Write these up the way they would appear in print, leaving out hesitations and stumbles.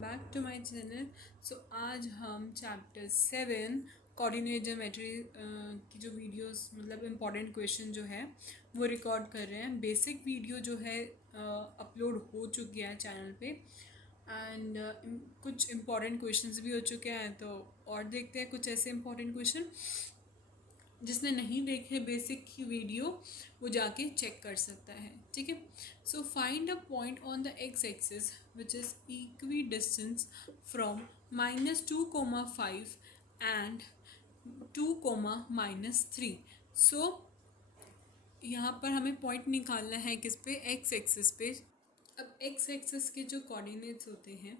Back to my channel. So आज हम chapter 7 coordinate geometry की जो वीडियोस मतलब इम्पॉर्टेंट क्वेश्चन जो है वो रिकॉर्ड कर रहे हैं। बेसिक वीडियो जो है अपलोड हो चुकी है चैनल पे एंड कुछ इम्पॉर्टेंट क्वेश्चंस भी हो चुके हैं। तो और देखते हैं कुछ ऐसे इम्पॉर्टेंट क्वेश्चन जिसने नहीं देखे बेसिक की वीडियो वो जाके चेक कर सकता है। ठीक है। So find a point on the x axis which is equi distance from -2,5 and 2,-3। सो यहाँ पर हमें पॉइंट निकालना है किस पे, एक्स एक्सिस पे। अब एक्स एक्सिस के जो कोऑर्डिनेट्स होते हैं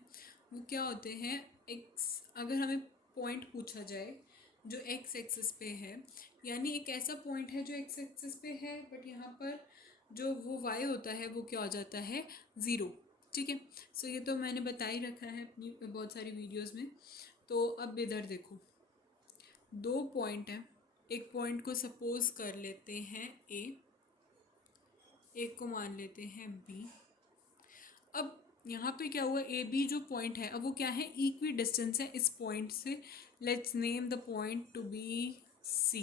वो क्या होते हैं, एक्स अगर हमें पॉइंट पूछा जाए जो एक्स एक्सिस पे है, यानी एक ऐसा पॉइंट है जो एक्स एक्सिस पे है बट यहाँ पर जो वो वाई होता है वो क्या हो जाता है, ज़ीरो। ठीक है। सो ये तो मैंने बता ही रखा है अपनी बहुत सारी वीडियोस में। तो अब इधर देखो, दो पॉइंट हैं। एक पॉइंट को सपोज कर लेते हैं ए, एक को मान लेते हैं बी। अब यहाँ पे क्या हुआ, ए बी जो पॉइंट है अब वो क्या है, इक्वी डिस्टेंस है इस पॉइंट से। Let's name the point to be C.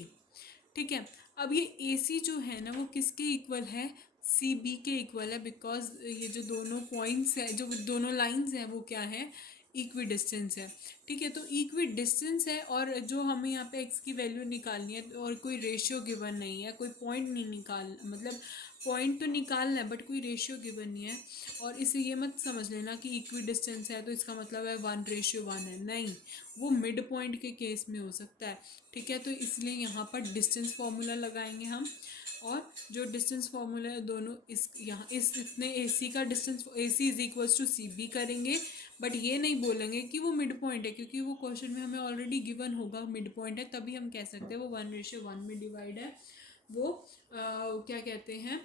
ठीक है। अब ये ए सी जो है ना वो किसके इक्वल है, सी बी के इक्वल है, बिकॉज ये जो दोनों पॉइंट्स है, जो दोनों लाइंस हैं वो क्या है, इक्वी डिस्टेंस है। ठीक है। तो इक्वी डिस्टेंस है और जो हमें यहाँ पे एक्स की वैल्यू निकालनी है और कोई रेशियो गिवन नहीं है, कोई पॉइंट नहीं निकाल, मतलब पॉइंट तो निकालना है बट कोई रेशियो गिवन नहीं है। और इसे ये मत समझ लेना कि इक्वी डिस्टेंस है तो इसका मतलब है 1:1 है, नहीं, वो मिड पॉइंट के केस में हो सकता है। ठीक है। तो इसलिए यहाँ पर डिस्टेंस फार्मूला लगाएंगे हम, और जो डिस्टेंस फार्मूला है दोनों इस यहाँ इस इतने ए सी का distance, A C is equals to C B करेंगे। बट ये नहीं बोलेंगे कि वो मिड पॉइंट है, क्योंकि वो क्वेश्चन में हमें ऑलरेडी गिवन होगा मिड पॉइंट है, तभी हम कह सकते हैं वो 1:1 में डिवाइड है। वो क्या कहते हैं,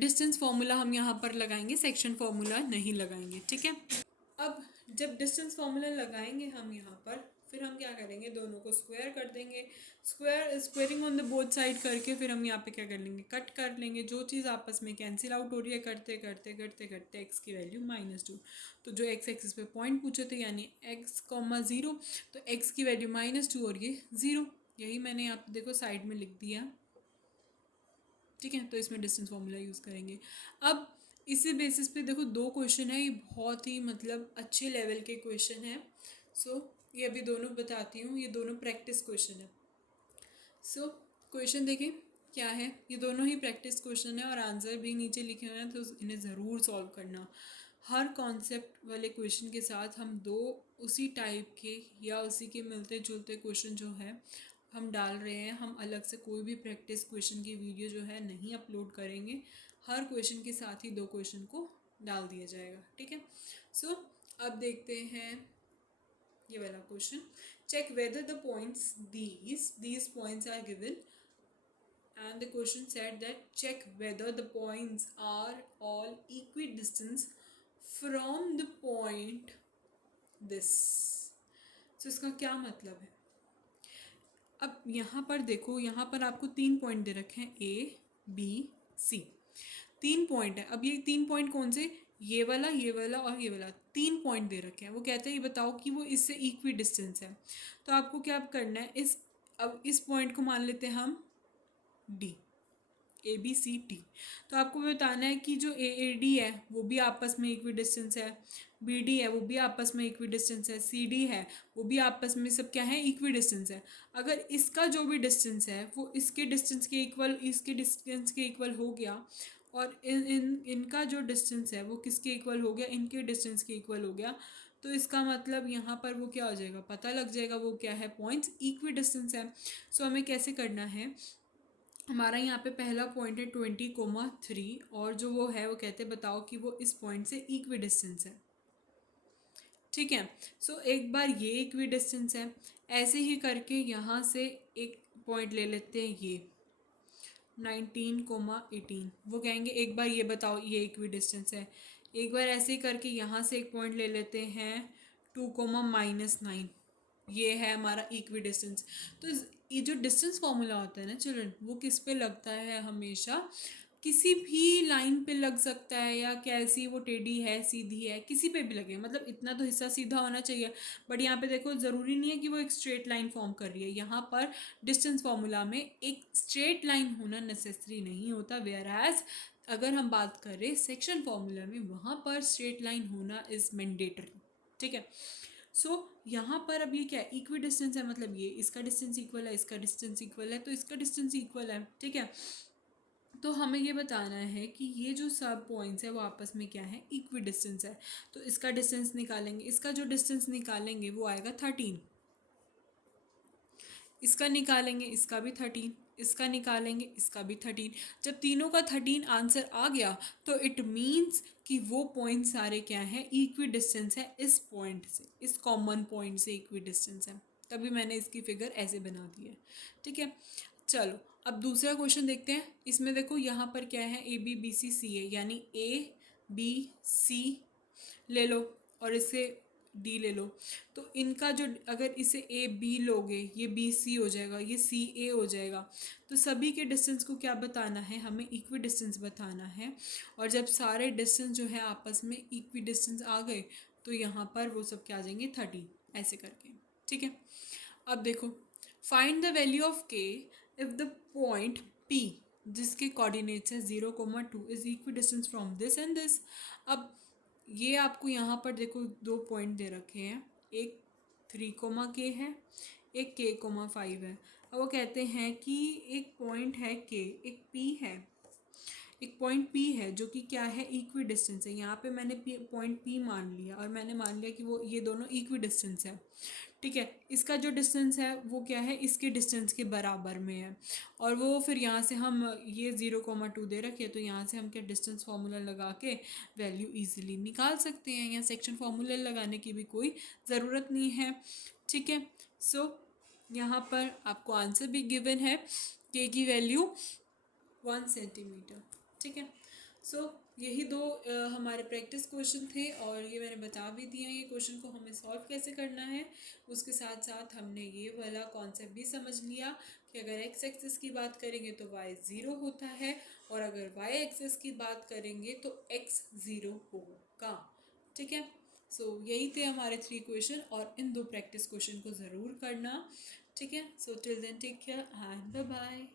डिस्टेंस फार्मूला हम यहाँ पर लगाएंगे, सेक्शन फार्मूला नहीं लगाएंगे। ठीक है। अब जब डिस्टेंस फार्मूला लगाएंगे हम यहाँ पर, फिर हम क्या करेंगे, दोनों को स्क्वायर कर देंगे। Squaring on the both side करके फिर हम यहाँ पे क्या कर लेंगे, कट कर लेंगे। जो चीज़ आपस में कैंसिल आउट हो रही है करते करते करते करते एक्स की वैल्यू -2। तो जो एक्स एक्सिस पे पॉइंट पूछे थे यानी x,0, तो एक्स की वैल्यू -2 और ये 0। यही मैंने यहाँ पे देखो साइड में लिख दिया। ठीक है। तो इसमें डिस्टेंस फार्मूला यूज़ करेंगे। अब इसी बेसिस पे देखो दो क्वेश्चन है, ये बहुत ही मतलब अच्छे लेवल के क्वेश्चन हैं। सो ये अभी दोनों बताती हूँ, ये दोनों प्रैक्टिस क्वेश्चन है। सो क्वेश्चन देखिए क्या है, ये दोनों ही प्रैक्टिस क्वेश्चन है और आंसर भी नीचे लिखे हुए हैं, तो इन्हें ज़रूर सॉल्व करना। हर कॉन्सेप्ट वाले क्वेश्चन के साथ हम दो उसी टाइप के या उसी के मिलते जुलते क्वेश्चन जो है हम डाल रहे हैं। हम अलग से कोई भी प्रैक्टिस क्वेश्चन की वीडियो जो है नहीं अपलोड करेंगे। हर क्वेश्चन के साथ ही दो क्वेश्चन को डाल दिया जाएगा। ठीक है। सो अब देखते हैं ये वाला question. Check whether the points these points are given, and the question said that check whether the points are all equidistant from the point this। so इसका क्या मतलब है, अब यहाँ पर देखो, यहाँ पर आपको 3 पॉइंट दे रखे हैं, ए बी सी, 3 पॉइंट है। अब ये 3 पॉइंट कौन से, ये वाला ये वाला और ये वाला, 3 पॉइंट दे रखे हैं। वो कहते हैं ये बताओ कि वो इससे इक्वी डिस्टेंस है। तो आपको क्या करना है, अब इस पॉइंट को मान लेते हैं हम D, A B C D. तो आपको बताना है कि जो ए डी है वो भी आपस में इक्वी डिस्टेंस है, बी डी है वो भी आपस में इक्वी डिस्टेंस है, सी डी है वो भी आपस में सब क्या है, इक्वी डिस्टेंस है। अगर इसका जो भी डिस्टेंस है वो इसके डिस्टेंस के इक्वल, इसके डिस्टेंस के इक्वल हो गया, और इनका जो डिस्टेंस है वो किसके इक्वल हो गया, इनके डिस्टेंस के इक्वल हो गया, तो इसका मतलब यहाँ पर वो क्या हो जाएगा, पता लग जाएगा वो क्या है, पॉइंट्स इक्वी डिस्टेंस है। सो हमें कैसे करना है, हमारा यहाँ पे पहला पॉइंट है 20,3, और जो वो है वो कहते हैं बताओ कि वो इस पॉइंट से इक्वी डिस्टेंस है। ठीक है। सो एक बार ये इक्वी डिस्टेंस है, ऐसे ही करके यहाँ से एक पॉइंट ले लेते हैं ये 19,18, वो कहेंगे एक बार ये बताओ ये इक्वी डिस्टेंस है। एक बार ऐसे ही करके यहाँ से एक पॉइंट ले लेते हैं 2,-9, ये है हमारा इक्वी डिस्टेंस। तो ये जो डिस्टेंस फॉर्मूला होता है ना चिल्ड्रन, वो किस पे लगता है हमेशा, किसी भी लाइन पे लग सकता है, या कैसी वो टेढ़ी है सीधी है, किसी पे भी लगे, मतलब इतना तो हिस्सा सीधा होना चाहिए। बट यहाँ पे देखो ज़रूरी नहीं है कि वो एक स्ट्रेट लाइन फॉर्म कर रही है। यहाँ पर डिस्टेंस फार्मूला में एक स्ट्रेट लाइन होना नेसेसरी नहीं होता, वेयर एज अगर हम बात करें सेक्शन फार्मूला में, वहाँ पर स्ट्रेट लाइन होना इज़ मैंडेटरी। ठीक है। सो यहाँ पर अब ये क्या है, इक्वी डिस्टेंस है, मतलब ये इसका डिस्टेंस इक्वल है, इसका डिस्टेंस इक्वल है, तो इसका डिस्टेंस इक्वल है। ठीक है। तो हमें ये बताना है कि ये जो सब पॉइंट्स है वो आपस में क्या है, इक्वी डिस्टेंस है। तो इसका डिस्टेंस निकालेंगे, इसका जो डिस्टेंस निकालेंगे वो आएगा 13, इसका निकालेंगे इसका भी 13, इसका निकालेंगे इसका भी 13। जब तीनों का 13 आंसर आ गया तो इट मीन्स कि वो पॉइंट सारे क्या हैं, इक्वी डिस्टेंस है इस पॉइंट से, इस कॉमन पॉइंट से इक्वी डिस्टेंस है। तभी मैंने इसकी फिगर ऐसे बना दी है। ठीक है। चलो अब दूसरा क्वेश्चन देखते हैं। इसमें देखो यहाँ पर क्या है, ए बी बी सी सी है, यानी ए बी सी ले लो और इसे डी ले लो। तो इनका जो, अगर इसे ए बी लोगे, ये बी सी हो जाएगा, ये सी ए हो जाएगा। तो सभी के डिस्टेंस को क्या बताना है, हमें इक्वी डिस्टेंस बताना है। और जब सारे डिस्टेंस जो है आपस में इक्वी डिस्टेंस आ गए तो यहाँ पर वो सब क्या आ जाएंगे, 30 ऐसे करके। ठीक है। अब देखो, फाइंड द वैल्यू ऑफ के इफ द पॉइंट पी जिसके कोऑर्डिनेट्स है 0,2 is equi distance from this and this. अब ये आपको यहाँ पर देखो दो पॉइंट दे रखे हैं, एक 3, k है, एक k, 5 है। अब वो कहते हैं कि एक पॉइंट है k, एक p है, एक पॉइंट P है जो कि क्या है, इक्वी डिस्टेंस है। यहाँ पे मैंने पॉइंट P मान लिया और मैंने मान लिया कि वो ये दोनों इक्वी डिस्टेंस है। ठीक है। इसका जो डिस्टेंस है वो क्या है, इसके डिस्टेंस के बराबर में है। और वो फिर यहाँ से हम ये 0,2 दे रखे, तो यहाँ से हम क्या डिस्टेंस फार्मूला लगा के वैल्यू इजीली निकाल सकते हैं। यहाँ सेक्शन फार्मूला लगाने की भी कोई ज़रूरत नहीं है। ठीक है। सो यहाँ पर आपको आंसर भी गिवन है, के की वैल्यू 1 सेंटीमीटर। ठीक है। सो यही दो हमारे प्रैक्टिस क्वेश्चन थे और ये मैंने बता भी दिया ये क्वेश्चन को हमें सॉल्व कैसे करना है। उसके साथ साथ हमने ये वाला कॉन्सेप्ट भी समझ लिया कि अगर एक्स एक्सिस की बात करेंगे तो वाई 0 होता है, और अगर वाई एक्सिस की बात करेंगे तो एक्स 0 होगा। ठीक है। सो यही थे हमारे 3 क्वेश्चन, और इन दो प्रैक्टिस क्वेश्चन को ज़रूर करना। ठीक है। So till then take care and bye bye.